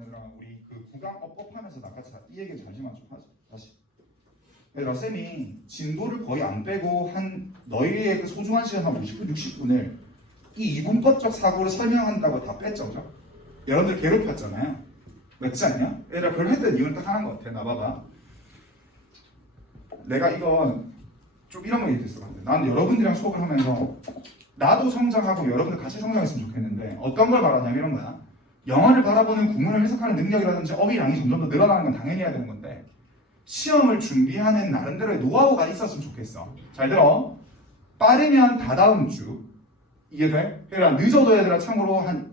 얘들아 우리 그 구강 업업하면서 나같이 이 얘기 잠시만 좀 하자. 다시. 얘들아 쌤이 진도를 거의 안 빼고 한 너희의 그 소중한 시간 한 50분, 60분을 이 이분법적 사고를 설명한다고 다 뺐죠, 그죠? 여러분들 괴롭혔잖아요. 맞지 않냐? 얘들아 그걸 했던 이유는 딱 하나인 것 같아. 나 봐봐. 내가 이건 좀 이런 거 얘기했을 것 같아. 난 여러분들이랑 수업을 하면서 나도 성장하고 여러분들 같이 성장했으면 좋겠는데 어떤 걸 말하냐면 이런 거야. 영어를 바라보는 구문을 해석하는 능력이라든지 어휘량이 점점 더 늘어나는 건 당연히 해야 되는 건데 시험을 준비하는 나름대로의 노하우가 있었으면 좋겠어. 잘 들어. 빠르면 다다음 주. 이해돼? 그러니까 늦어도 얘들아 참고로 한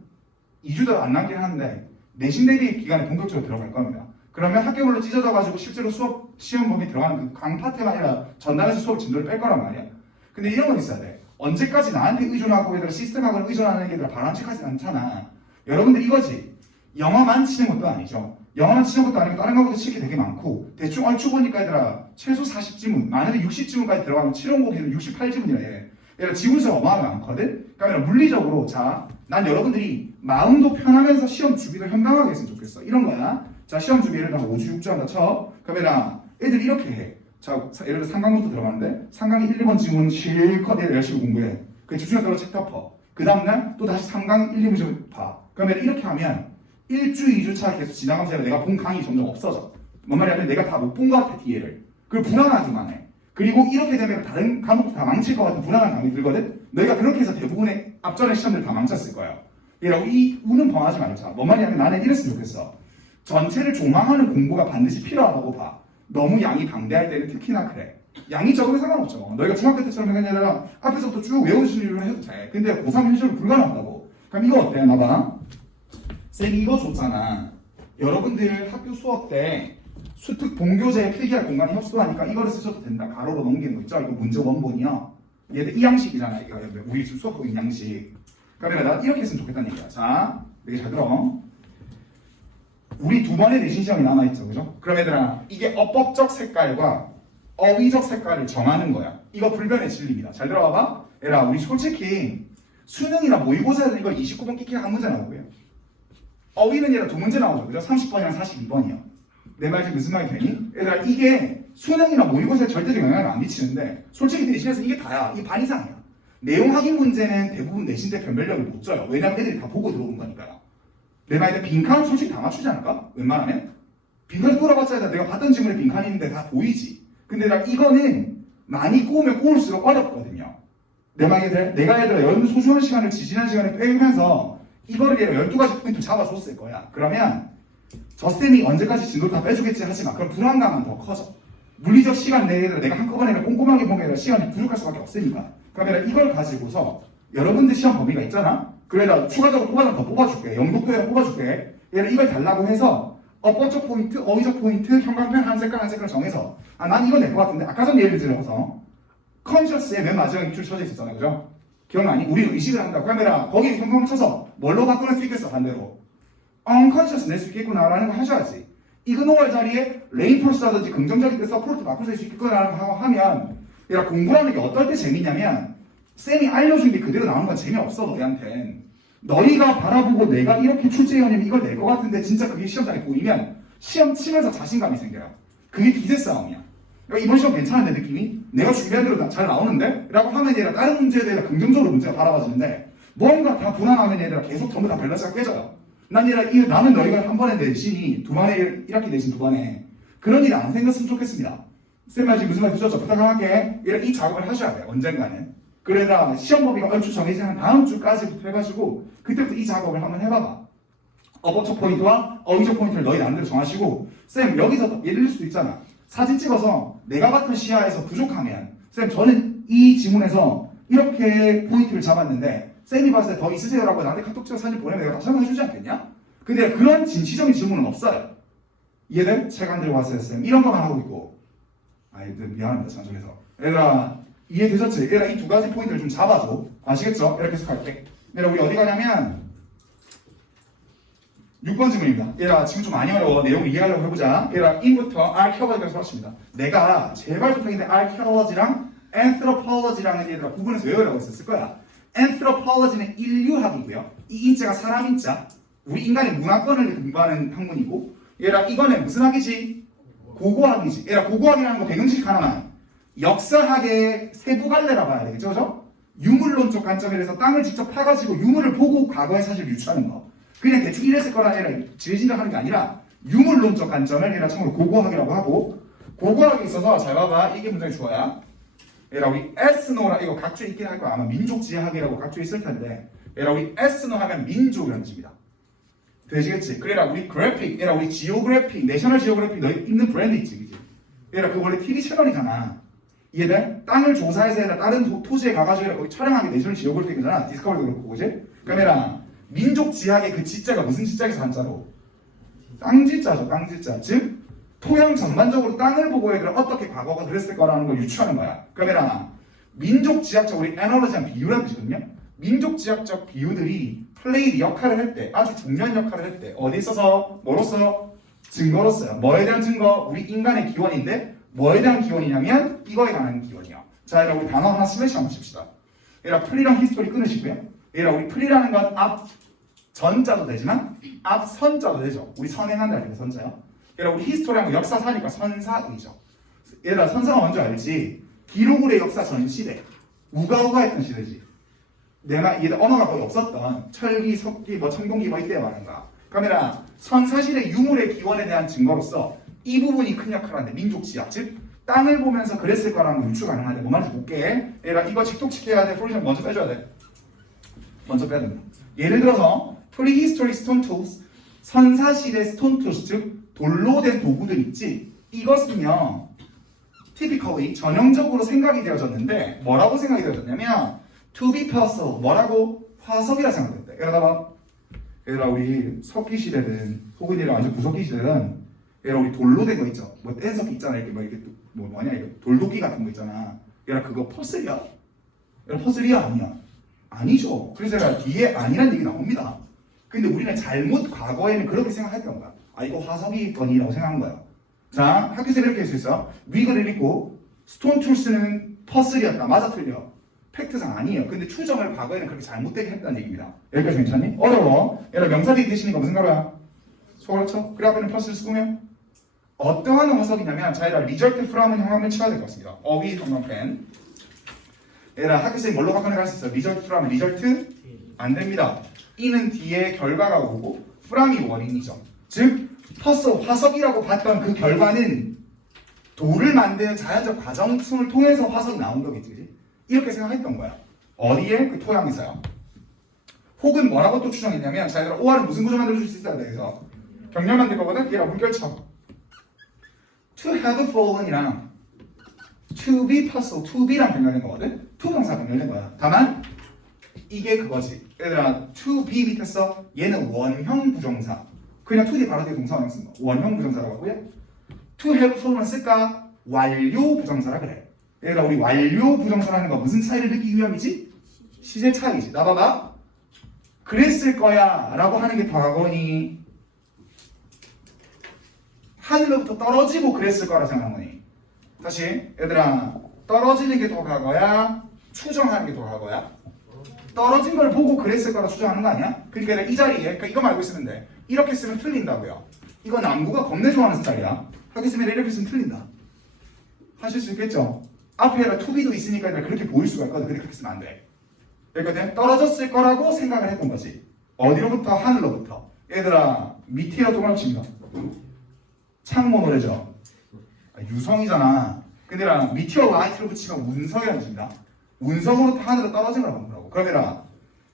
2주도 안 남긴 하는데 내신 대비 기간에 본격적으로 들어갈 겁니다. 그러면 학교별로 찢어져가지고 실제로 수업 시험 범위 들어가는 그 강 파트가 아니라 전담해서 수업 진도를 뺄 거란 말이야. 근데 이런 건 있어야 돼. 언제까지 나한테 의존하고 얘들아 시스템하고 의존하는 게 얘들아 바람직하지 않잖아. 여러분들 이거지. 영어만 치는 것도 아니죠. 영어만 치는 것도 아니고 다른 과목도 칠 게 되게 많고 대충 얼추 보니까 얘들아 최소 40지문 많으면 60지문까지 들어가면 7원곡에는 68지문이라 해. 얘들아 지문수가 어마어마하게 많거든. 그러니까 물리적으로 자, 난 여러분들이 마음도 편하면서 시험 주기도 현명하게 했으면 좋겠어. 이런 거야. 자, 시험 주기 예를 들어 5주 6주 한다 쳐. 그러면 애들 이렇게 해. 자, 예를 들어 3강부터 들어가는데 3강 1, 2번 지문 실컷 열심히 공부해. 그 집중력 떨어 책 덮어. 그 다음날 또 다시 3강 1, 2번 지문 봐. 그러면 이렇게 하면 1주, 2주차 계속 지나가면서 내가 본 강이 점점 없어져. 뭔 말이냐면 내가 다 못 본 것 같아, 뒤에를. 그걸 불안하기만 해. 그리고 이렇게 되면 다른 과목도 다 망칠 것 같은 불안한 감이 들거든? 너희가 그렇게 해서 대부분의 앞전의 시험들 다 망쳤을 거야. 이라고 이 우는 범하지 말자. 뭔 말이냐면 나는 이랬으면 좋겠어. 전체를 조망하는 공부가 반드시 필요하다고 봐. 너무 양이 방대할 때는 특히나 그래. 양이 적으면 상관없죠. 너희가 중학교 때처럼 그냥 앞에서부터 쭉 외우시는 해도 돼. 근데 고3 현실은 불가능하다고. 그럼 이거 어때? 나봐. 쌤이 이거 줬잖아. 여러분들 학교 수업 때 수특 본교재 필기할 공간이 협소하니까 이거를 쓰셔도 된다. 가로로 넘기는 거 있죠? 이거 문제 원본이요. 얘들 이 양식이잖아. 이거 우리 수업하고 있는 양식. 그러니까 나 이렇게 했으면 좋겠다는 얘기야. 자, 되게 잘 들어. 우리 두 번의 내신 시험이 남아있죠. 그죠? 그럼 얘들아 이게 어법적 색깔과 어휘적 색깔을 정하는 거야. 이거 불변의 진리입니다. 잘 들어봐봐. 얘들아 우리 솔직히 수능이나 모의고사에서 이거 29번 끼키가 한 문제 나오고요. 어휘는 얘들아 두 문제 나오죠. 그죠? 30번이랑 42번이요. 내 말 지금 무슨 말이 되니? 얘들아 이게 수능이나 모의고사에 절대적 영향을 안 미치는데 솔직히 내신에서 이게 다야. 이 반 이상이야. 내용 확인 문제는 대부분 내신 때 변별력을 못 줘요. 왜냐면 애들이 다 보고 들어오는 거니까요. 내 말에 빈칸은 솔직히 다 맞추지 않을까? 웬만하면? 빈칸 돌아봤자 내가 봤던 질문에 빈칸이 있는데 다 보이지. 근데 이거는 많이 꼬우면 꼬울수록 어렵거든요. 내 말에 내가 얘들아 여러분들 소중한 시간을 지지난 시간에 빼면서 이거를 얘가 12가지 포인트 잡아줬을 거야. 그러면 저 쌤이 언제까지 진도를 다 빼주겠지 하지마. 그럼 불안감은 더 커져. 물리적 시간 내에 내가 한꺼번에 꼼꼼하게 보면 시간이 부족할 수밖에 없으니까. 그러면 이걸 가지고서 여러분들 시험 범위가 있잖아. 그래서 추가적으로 더 뽑아줄게. 영독도에 뽑아줄게. 얘를 이걸 달라고 해서 어법적 포인트, 어휘적 포인트, 형광펜 한 색깔 정해서 난 이거 낼 것 같은데 아까 전 예를 들어서 컨셔스의 맨 마지막에 줄 쳐져 있었잖아. 그죠? 기억나니? 우리는 의식을 한다. 그러면 거기에 형광 쳐서 뭘로 바꾸는 수 있겠어? 반대로 unconscious 낼 수 있겠구나라는 거 하셔야지. 이그노어 자리에 레인포스라든지 긍정적인 때 서포트 바꿀 수 있겠구나라는 거 하면 얘가 공부라는 게 어떨 때 재미냐면 쌤이 알려준 게 그대로 나오는 건 재미없어. 너희한텐. 너희가 바라보고 내가 이렇게 출제해오면 이걸 낼 것 같은데 진짜 그게 시험장에 보이면 시험 치면서 자신감이 생겨요. 그게 기세 싸움이야. 그러니까 이번 시험 괜찮은데 느낌이? 내가 준비한 대로 잘 나오는데? 라고 하면 얘가 다른 문제에 대해 긍정적으로 문제가 바라봐지는데 뭔가 다 불안하면 얘들아 계속 전부 다 밸런스가 깨져요. 난 얘들아 나는 너희가 한 번에 내신이 1학기 내신 2번에 그런 일이 안 생겼으면 좋겠습니다. 쌤 말 지금 무슨 말 드셨죠? 부탁할게. 이 작업을 하셔야 돼. 언젠가는. 그러다 시험 범위가 얼추 정해지는 다음 주까지부터 해가지고 그때부터 이 작업을 한번 해봐봐. 어법적 포인트와 어휘적 포인트를 너희 나름대로 정하시고 쌤 여기서 예를 들 수도 있잖아. 사진 찍어서 내가 봤던 시야에서 부족하면 쌤 저는 이 지문에서 이렇게 포인트를 잡았는데 쌤이 봤을 때 더 있으세요라고 나한테 카톡 찍어 사진 보내면 내가 다 설명해주지 않겠냐? 근데 그런 진취적인 질문은 없어요. 이해돼? 책 안 들고 왔어요 쌤. 이런 것만 하고 있고 아이들 미안합니다 장소에서 얘들아 이해되셨지? 얘들아 이 두 가지 포인트를 좀 잡아줘. 아시겠죠? 이렇게 해서 갈게. 얘들아 우리 어디 가냐면 6번 질문입니다. 얘들아 지금 좀 많이 어려워. 내용 이해하려고 해보자. 얘들아 인부터 archaeology까지 써봤습니다. 내가 제발 부탁인데 archaeology랑 anthropology랑은 얘들아 구분해서 외우라고 했었을 거야. anthropology는 인류학이고요. 이 인자가 사람 인자, 우리 인간의 문화권을 공부하는 학문이고 얘라 이거는 무슨 학이지? 고고학이지. 얘라 고고학이라는 거 배경지식 하나만 역사학의 세부 갈래라 봐야 되겠죠, 그죠? 유물론적 관점에서 땅을 직접 파가지고 유물을 보고 과거의 사실을 유추하는 거. 그냥 대충 이랬을 거라 아니라 지레지레 하는 게 아니라 유물론적 관점을 얘라 참고로 고고학이라고 하고 고고학에 있어서 잘 봐봐. 이게 문장의 주어야. 얘라 우리 에스노라 이거 각주에 있긴 할 거야. 아마 민족지향학이라고 각주에 있을 텐데 얘라 우리 에스노 하면 민족이라는 뜻입니다. 되시겠지? 그래라 우리 그래픽, 얘라 우리 지오그래픽, 내셔널 지오그래픽 너 있는 브랜드 있지, 그지? 얘라 그 원래 TV 채널이잖아. 이해돼? 땅을 조사해서 얘라 다른 토지에 가가지고 거기 촬영하는 게 내셔널 지오그래픽이잖아. 디스커버리도 그렇고, 그지? 그러면 민족 지향의 그 지자가 무슨 지자에서 한자로? 땅지자죠, 땅지자. 즉 토양 전반적으로 땅을 보고 얘들아 어떻게 과거가 그랬을 거라는 걸 유추하는 거야. 그러면 민족 지학적 우리 애널로지한 비유라는 뜻이거든요. 민족 지학적 비유들이 플레이 역할을 할 때, 아주 중요한 역할을 할 때 어디 있어서 뭐로서? 증거로서요. 뭐에 대한 증거? 우리 인간의 기원인데 뭐에 대한 기원이냐면 이거에 관한 기원이요. 자, 얘들아 우리 단어 하나 슬래시 한번 칩시다. 얘들아 플리랑 히스토리 끊으시고요. 얘들아 우리 플리라는 건 앞 전자도 되지만 앞 선자도 되죠. 우리 선행한다 할 때 선자요. 얘들아 우리 히스토리하는 거 역사사니까 선사의죠. 얘들아 선사가 뭔지 알지? 기록으로의 역사 전 시대. 우가우가했던 시대지. 내가 얘들 언어가 거의 없었던 철기, 석기, 뭐 청동기 뭐 이때 말하는 거야. 그러면 선사시대 유물의 기원에 대한 증거로서 이 부분이 큰 역할을 하는데 민족지학, 즉 땅을 보면서 그랬을 거라는 거 유추 가능한데 뭐 말인지 볼게. 얘들아 이거 직독칙해야 돼. 프로리션 먼저 빼줘야 돼. 먼저 빼야 된다. 예를 들어서 Prehistoric Stone Tools, 선사시대 스톤 툴스, 즉 돌로 된 도구들 있지. 이것은요 typically 전형적으로 생각이 되어졌는데 뭐라고 생각이 되어졌냐면 to be puzzle, 뭐라고? 화석이라 생각됐대. 얘들아 우리 석기 시대든 혹은 얘들아 완전 구석기 시대든 얘들아 우리 돌로 된 거 있죠. 뭐 뗀석기 있잖아. 이렇게 뭐 이렇게 뭐냐 이거 돌도끼 같은 거 있잖아. 얘들아 그거 퍼슬이야? 얘들아 퍼슬이야 아니야? 아니죠. 그래서 얘들아 뒤에 아니란 얘기 나옵니다. 근데 우리는 잘못 과거에는 그렇게 생각했던 거야. 아 이거 화석이건이라고 생각한 거야. 자 학교에서 이렇게 할 수 있어. 위글을 읽고 스톤 툴스는 퍼슬이었다. 맞아 틀려? 팩트상 아니에요. 근데 추정을 과거에는 그렇게 잘못되게 했다는 얘기입니다. 여기까지 괜찮니? 어려워. 얘들아 명사들이 되시니까 무슨 가로야? 소그렇죠? 그래 앞에는 퍼슬 쓰면 어떠한 화석이냐면 자 얘들아 리절트 프롬은 형광펜 쳐야 될 것 같습니다. 어휘 형광펜. 얘들아 학교생이 뭘로 바꿔내가 할 수 있어? 리절트 프롬 리절트? 안 됩니다. 이는 뒤에 결과가 오고 프롬이 원인이죠. 즉 퍼슬 화석이라고 봤던 그 결과는 돌을 만드는 자연적 과정을 통해서 화석이 나온 거겠지. 이렇게 생각했던 거야. 어디에? 그 토양에서요. 혹은 뭐라고 또 추정했냐면 자 얘들아 OR은 무슨 구조 만들어줄 수 있어야 돼. 그래서 병렬 만들 거거든? 얘가 물결쳐. To have fallen이랑 to be puzzle, to be랑 병렬된 거거든? to 동사 병렬된 거야. 다만 이게 그거지. 얘들아 to be 밑에서 얘는 원형 부정사. 그냥 to 뒤에 바로 뒤에 동사 원형 쓴 거. 원형 부정사라고 하고요. to have fallen을 쓸까? 완료 부정사라 그래. 얘들아 우리 완료 부정사라는 거 무슨 차이를 느끼기 위함이지? 시제 차이지. 나 봐봐. 그랬을 거야 라고 하는 게 더 하거니 하늘로부터 떨어지고 그랬을 거라 생각한 거니. 다시 얘들아 떨어지는 게 더 과거야? 추정하는 게 더 과거야? 떨어진 걸 보고 그랬을 거라 추정하는 거 아니야? 그러니까 이 자리에 그러니까 이거만 알고 있으면 돼. 이렇게 쓰면 틀린다고요. 이거 남구가 겁내 좋아하는 스타일이야. 하기 쓰면 이렇게 쓰면 틀린다. 하실 수 있겠죠? 앞에가 투비도 있으니까 그렇게 보일 수가 있거든. 근데 그렇게 쓰면 안 돼. 그러니까 떨어졌을 거라고 생각을 했던 거지. 어디로부터? 하늘로부터. 얘들아 밑이라 동그라미 칩니다. 창모 노래죠. 유성이잖아. 근데 나 미티어 라이트를 붙이면 운석이라는 뜻입니다. 운석으로부터 하늘로 떨어진 거라고 하는 거라고. 그러면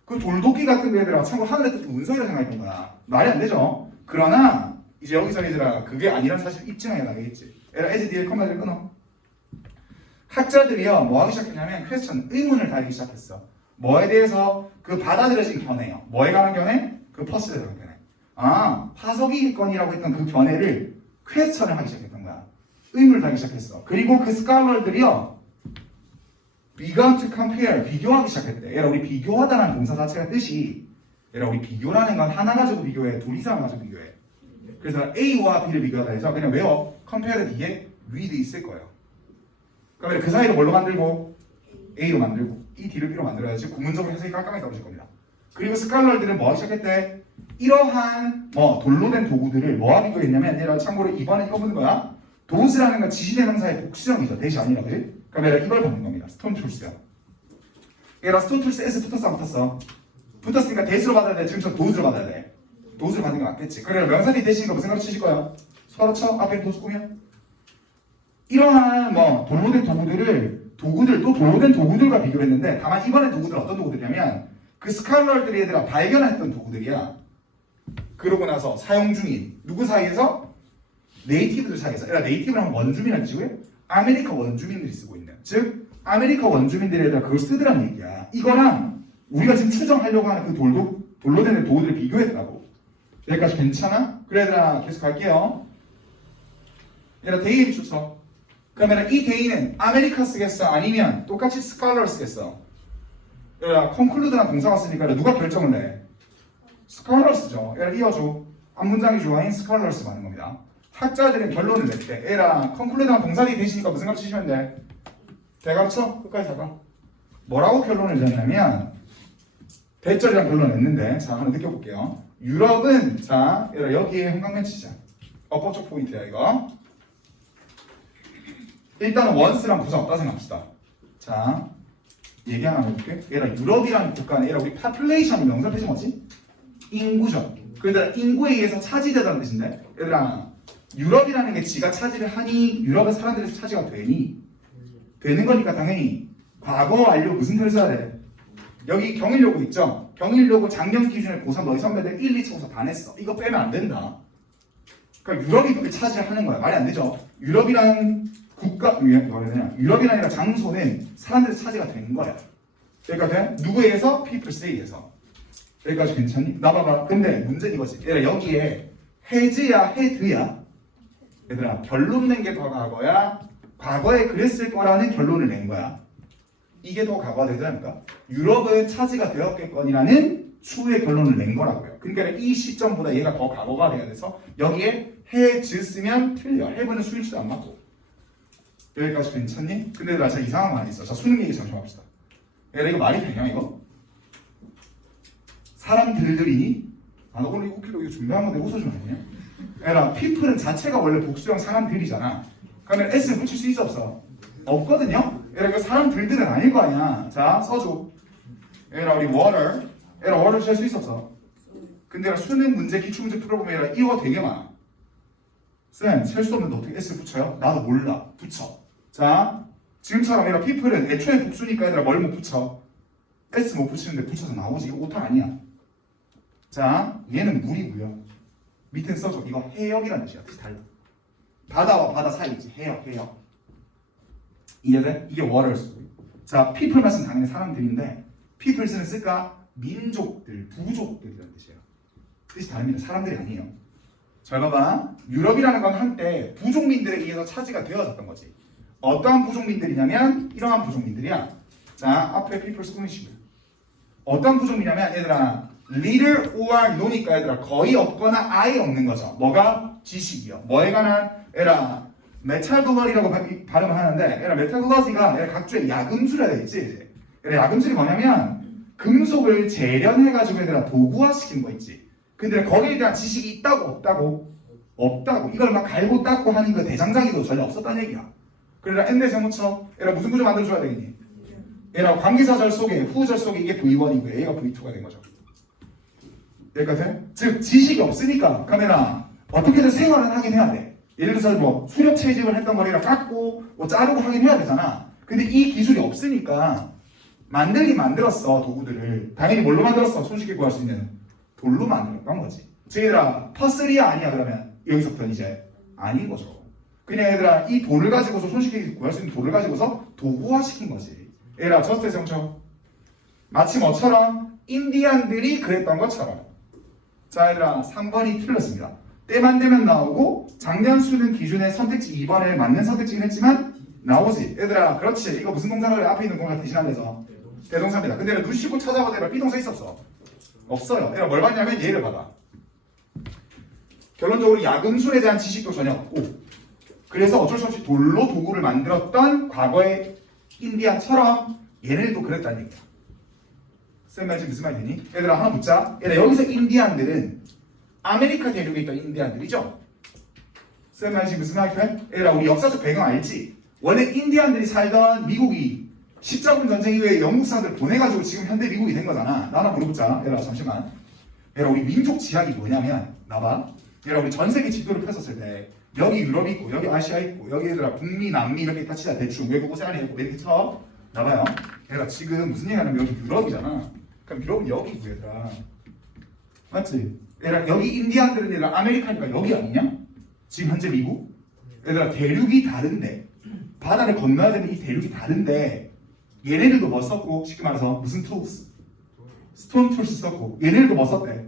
그 돌도끼 같은 애들아 참고로 하늘에 뜻 운석이라고 생각했던 거야. 말이 안 되죠. 그러나 이제 여기서 얘들아 그게 아니란 사실 입증해 나가겠지. 얘들아 에즈 뒤에 컴마를 끊어. 학자들이요 뭐 하기 시작했냐면 퀘스천 의문을 달기 시작했어. 뭐에 대해서? 그 받아들여진 견해요. 뭐에 관한 견해? 그 퍼스에 관한 견해. 아 화석이건이라고 했던 그 견해를 퀘스천을 하기 시작했던 거야. 의문을 달기 시작했어. 그리고 그 스칼러들이요 began to compare 비교하기 시작했대. 얘들아 우리 비교하다라는 동사 자체가 뜻이 얘들아 우리 비교라는 건 하나 가지고 비교해, 둘 이상 가지고 비교해. 그래서 A와 B를 비교하다 해서 그냥 외워. compare는 뒤에 with 있을 거예요. 그러면 그 사이를 뭘로 만들고? A로 만들고 이 D를 B로 만들어야지 구문적으로 해석이 깜깜하게 나오실 겁니다. 그리고 스칼러들은 뭐 하기 시작했대? 이러한 돌로 된 도구들을 뭐와 비교했냐면 얘가 참고로 이번에 이거 보는 거야. 도스라는 건 지시대명사의 복수형이죠. 대시 아니라 그지? 그럼 얘가 이걸 받는 겁니다. 스톤 툴스요. 얘가 스톤 툴스 S 붙었어 안 붙었어? 붙었으니까 대수로 받아야 돼. 지금 저 도스로 받아야 돼. 도스로 받는 거 맞겠지? 그래 명사들이 대시니까 무슨 가로 치실 거야? 서로 쳐? 앞에 도스 꾸면? 이러한 돌로 된 도구들도 돌로 된 도구들과 비교했는데 다만 이번에 도구들은 어떤 도구들이냐면 그 스칼러들이 얘들아 발견했던 도구들이야. 그러고 나서 사용 중인 누구 사이에서? 네이티브들 사이에서. 그러니까 네이티브랑 원주민이라는 지고요. 아메리카 원주민들이 쓰고 있는. 즉 아메리카 원주민들이 얘들아 그걸 쓰더란 얘기야. 이거랑 우리가 지금 추정하려고 하는 그 돌로 된 도구들을 비교했다고. 여기까지 괜찮아? 그래 얘들아 계속 갈게요. 얘들아 데이 추천. 그러면 이 데이는 아메리카 쓰겠어? 아니면 똑같이 스칼러 쓰겠어? 얘들아 컨클루드란 동사가 쓰니까 누가 결정을 내? 스칼러 쓰죠. 얘들아 이어줘. 앞문장이 좋아인 스칼러 쓰 많은 겁니다. 학자들은 결론을 냈대. 얘랑 컨클루드란 동사들이 되시니까 무슨 값 치시면 돼? 대각쳐? 끝까지 잠깐. 뭐라고 결론을 내냐면 대절이랑 결론을 냈는데 자 한번 느껴볼게요. 유럽은 자 여기에 형광펜 치자. 어법적 포인트야 이거. 일단은 원스랑 부사 없다 생각합시다. 자 얘기 하나 해볼게. 얘라 유럽이라는 국가는 얘라 우리 파퓰레이션 명사 뜻이 뭐지? 인구죠. 그러니까 인구에 의해서 차지되다는 뜻인데 얘들아 유럽이라는 게 지가 차지를 하니 유럽의 사람들에서 차지가 되니? 되는 거니까 당연히 과거 완료 무슨 틀 써야 돼? 여기 경일요구 있죠? 경일요구 작년 기준에 고3 너희 선배들 1, 2 쳐서 다 냈어. 이거 빼면 안 된다. 그러니까 유럽이 그렇게 차지를 하는 거야. 말이 안 되죠? 유럽이라는 국가, 유럽이라는 장소는 사람들의 차지가 된 거야. 그러니까 누구에 의해서? people's 의해서. 여기까지 괜찮니? 나봐봐. 근데 문제는 이거지. 얘들아 여기에 해즈야 헤드야? 얘들아 결론 낸 게 더 과거야? 과거에 그랬을 거라는 결론을 낸 거야. 이게 더 과거가 되지 않을까? 유럽은 차지가 되었겠거니라는 추후의 결론을 낸 거라고요. 그러니까 이 시점보다 얘가 더 과거가 돼야 돼서 여기에 해즈 쓰면 틀려. 해브는 수일치도 안 맞고. 여기까지 괜찮니? 근데 나 진짜 이상한 말이 있어. 자 수능 얘기 잠시 합시다. 얘들아 이거 말이 되냐 이거? 사람들이 너 오늘 이거 웃기려고 이거 준비한 건데 웃어주면 안 되냐? 얘들아 people은 자체가 원래 복수형 사람들이잖아. 그러면 S는 붙일 수 있어 없어? 없거든요? 얘들아 이거 사람들은 아닐 거 아니야. 자 써줘. 얘들아 우리 water. 얘들아 water 칠 수 있어 없어? 근데 얘들아 수능 문제 기출문제 풀어보면 얘들아 이거 되게 많아. 쌤 셀 수 없는데 어떻게 S 붙여요? 나도 몰라. 붙여. 자 지금처럼 얘들아 people은 애초에 복수니까 얘들아 뭘 못 붙여? S 못 붙이는데 붙여서 나오지. 이거 오타 아니야. 자 얘는 물이고요. 밑에 써줘. 이거 해역이라는 뜻이야. 뜻이 달라. 바다와 바다 사이지. 해역. 이해돼? 이게 water's. 자 people만 쓰면 당연히 사람들인데 peoples는 쓸까? 민족들, 부족들이라는 뜻이에요. 뜻이 다릅니다. 사람들이 아니에요. 잘 봐봐. 유럽이라는 건 한때 부족민들에 의해서 차지가 되어졌던 거지. 어떠한 부족민들이냐면 이러한 부족민들이야. 자 앞에 people 쓰시고요. 어떤 부족이냐면 얘들아 little or no니까 얘들아 거의 없거나 아예 없는 거죠. 뭐가? 지식이요. 뭐에 관한? 얘들아 메탈글러리라고 발음을 하는데 얘들아 메탈글러리가 얘들아 각주의 야금술이라 돼 있지. 얘들아 야금술이 뭐냐면 금속을 재련해가지고 얘들아 도구화시킨 거 있지. 근데 거기에 대한 지식이 있다고 없다고? 없다고. 이걸 막 갈고 닦고 하는 그 대장장이도 전혀 없었다는 얘기야. 그래라 엔데세무쳐 얘들아 무슨 구조 만들어줘야 되겠니? 얘랑 관계사절 속에 후절 속에 이게 V1이고요. 얘가 V2가 된 거죠. 여기까지? 즉 지식이 없으니까 카메라 어떻게든 생활을 하긴 해야 돼. 예를 들어서 뭐 수렵 채집을 했던 거리라 깎고 뭐 자르고 하긴 해야 되잖아. 근데 이 기술이 없으니까 만들긴 만들었어. 도구들을. 당연히 뭘로 만들었어? 손쉽게 구할 수 있는 돌로 만들었던 거지. 즉 얘들아 퍼슬이야 아니야 그러면 여기서부터는 이제 아닌 거죠. 그냥 얘들아 이 돌을 가지고서 손쉽게 구할 수 있는 돌을 가지고서 도구화시킨 거지. 얘들아 저스트에서 엄청 마치 뭐처럼 인디안들이 그랬던 것처럼. 자 얘들아 3번이 틀렸습니다. 때만 되면 나오고 작년 수능 기준의 선택지 2번에 맞는 선택지긴 했지만 나오지. 얘들아 그렇지. 이거 무슨 동사를 앞에 있는 동사 대신하면서 대동사입니다. 근데 눈 씻고 찾아보자. B동사 있었어? 없어요. 얘들아 뭘 받냐면 얘를 받아. 결론적으로 야금술에 대한 지식도 전혀 없고 그래서 어쩔 수 없이 돌로 도구를 만들었던 과거의 인디안처럼 얘네들도 그랬다는 얘기야. 쌤 말이 무슨 말이 되니? 얘들아 하나 묻자. 얘들아 여기서 인디안들은 아메리카 대륙에 있던 인디안들이죠. 쌤 말지 무슨 말이야? 얘들아 우리 역사적 배경 알지? 원래 인디안들이 살던 미국이 십자군 전쟁 이후에 영국 사람들 보내가지고 지금 현대 미국이 된 거잖아. 나 하나 물어보자. 얘들아 잠시만. 얘들아 우리 민족 지향이 뭐냐면 나봐. 얘들아 우리 전 세계 지도를 펼쳤을 때 여기 유럽이 있고 여기 아시아 있고 여기 얘들아 북미 남미 이렇게 다 치자. 대충 외국 오세아니아 있고 이렇게 쳐. 나봐요. 얘들아 지금 무슨 얘기하냐면 여기 유럽이잖아. 그럼 유럽은 여기고 얘들아 맞지? 얘들아 여기 인디안들은 얘들아 아메리카니까 여기 아니냐? 지금 현재 미국? 얘들아 대륙이 다른데 바다를 건너야 되는 이 대륙이 다른데 얘네들도 뭐 썼고 쉽게 말해서 무슨 툴스? 스톤 툴스 썼고 얘네들도 뭐 썼대?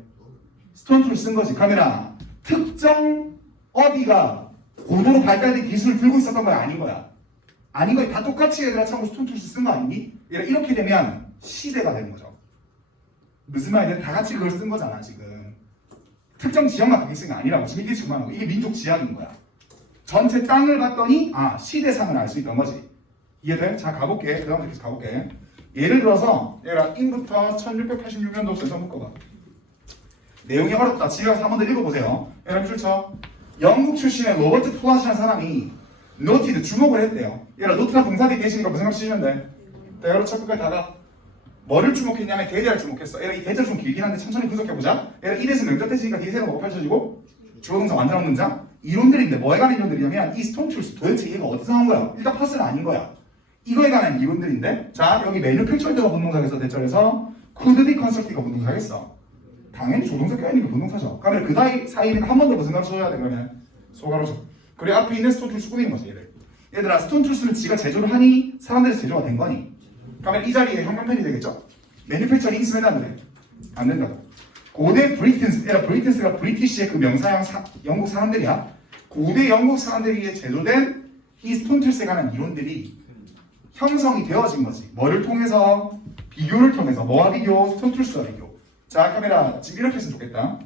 스톤 툴스 쓴 거지. 카메라 특정 어디가 고도로 발달된 기술을 들고 있었던 거야? 아닌 거야? 아닌 거야. 다 똑같이 얘들아 참고 스톤 툴스 쓴 거 아니니? 얘들아 이렇게 되면 시대가 되는 거죠. 무슨 말이야? 다 같이 그걸 쓴 거잖아 지금. 특정 지역만 그렇게 쓴 게 아니라고. 지금 이게 중요한 거. 이게 민족 지향인 거야. 전체 땅을 봤더니 시대상을 알 수 있던 거지. 이해돼? 자 가볼게. 그 다음부터 계속 가볼게. 예를 들어서 얘가 인부터 1686년도 전선 묶어봐. 내용이 어렵다. 집에 가서 한 번 더 읽어보세요. 얘랑 출처. 영국 출신의 로버트 플라시라는 사람이 노티드 주목을 했대요. 얘가 노트나 동사들이 계시니까 무슨 말 쓰시면 돼? 대화로 첫 끝까지 다가 뭐를 주목했냐면 대대를 주목했어. 얘가 이 대절 좀 길긴 한데 천천히 분석해보자. 얘가 이래서 명작됐으니까 뒤에서 뭐가 펼쳐지고 주어동사 완전한 문장 이론들인데 뭐에 관한 이론들이냐면 이 스톤 툴스 도대체 얘가 어디서 나온 거야? 일단 파스는 아닌 거야. 이거에 관한 이론들인데 자 여기 매뉴팩처리가 분동사겠어. 대절에서 could be construct가 분동사겠어. 당연히 조동사 껴있는 게 분동사죠. 그러면 그 사이는 한 번 더 무슨 가로 써야 돼 그러면 소가로 줘. 그래 앞에 있는 스톤 툴스 꾸미는 거지 얘들. 얘들아 스톤 툴스는 지가 제조를 하니 사람들에서 제조가 된 거니? 그러면 이 자리에 형용편이 되겠죠? 매뉴팩처링 있으면 안 돼? 안 된다. 고대 브리튼스, 브리튼스가 브리티시의 그 명사형 영국 사람들이야. 고대 영국 사람들이 제조된 이 스톤 툴스에 관한 이론들이 형성이 되어진 거지. 뭐를 통해서? 비교를 통해서. 뭐와 비교? 스톤 툴스와 비교. 자 카메라 지금 이렇게 했으면 좋겠다.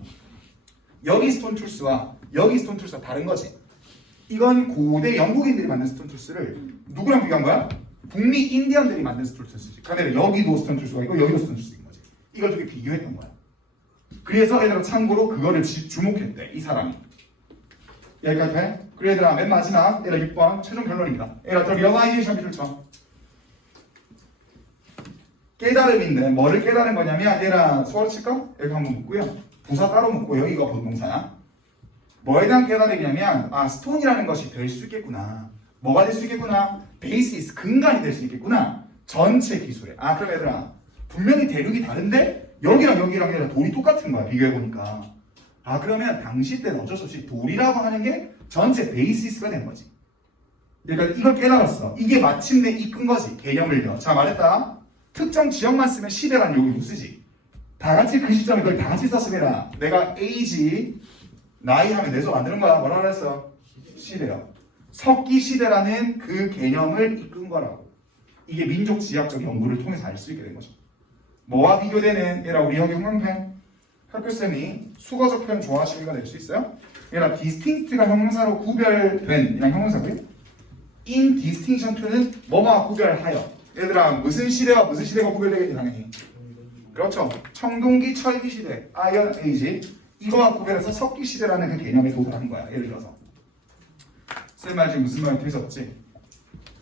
여기 스톤 툴스와 여기 스톤 툴스가 다른 거지. 이건 고대 영국인들이 만든 스톤 툴스를 누구랑 비교한 거야? 북미 인디언들이 만든 스톤 툴스지. 카메라 여기도 스톤 툴스가 있고 여기도 스톤 툴스인 거지. 이걸 두 개 비교했던 거야. 그래서 얘들아 참고로 그거를 주목했대 이 사람이. 여기까지 해? 그래 얘들아 맨 마지막 얘들아 6번 최종 결론입니다. 얘들아 또 리얼라이제이션 비를 쳐. 깨달음인데 뭐를 깨달은 거냐면 얘들아 수어를 칠까? 여기 한번 묻고요. 부사 따로 묻고 여기가 본동사야. 뭐에 대한 깨달음이냐면 스톤이라는 것이 될 수 있겠구나. 뭐가 될 수 있겠구나? 베이시스 근간이 될 수 있겠구나. 전체 기술에. 그럼 얘들아 분명히 대륙이 다른데 여기랑 얘들아 돌이 똑같은 거야. 비교해보니까. 그러면 당시 때는 어쩔 수 없이 돌이라고 하는 게 전체 베이시스가 된 거지. 그러니까 이걸 깨달았어. 이게 마침내 이끈 거지. 개념을요. 자 말했다. 특정 지역만 쓰면 시대라는 용어를 쓰지. 다 같이 그 시점에 그걸 다 같이 썼으면 내가 에이지 나이 하면 내서 만드는 거야. 뭐라 그랬어? 시대요. 석기 시대라는 그 개념을 이끈 거라고. 이게 민족 지향적 연구를 통해서 알 수 있게 된 거죠. 뭐와 비교되는 얘라 우리 형의 형용편 학교쌤이 수거적 표현 좋아하시는 거 낼 수 있어요? 얘라 distinct가 형용사로 구별된 이랑 형용사고요. in distinction to는 뭐뭐와 구별하여. 얘들아 무슨 시대와 무슨 시대가 구별되겠니 당연히. 그렇죠. 청동기 철기 시대 아이언 에이지 이거와 구별해서 석기 시대라는 그 개념에 도달한 거야. 예를 들어서 쌤 말 지금 무슨 말이 되셨지?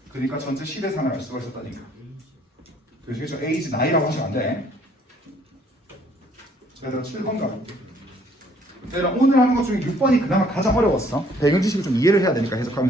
그러니까 전체 시대상을 알 수가 있었다니까. 그렇죠? 에이지 나이라고 하시면 안 돼. 얘들아 7번 가볼게. 얘들아 오늘 하는 것 중에 6번이 그나마 가장 어려웠어. 배경 지식을 좀 이해를 해야 되니까 해석하면서.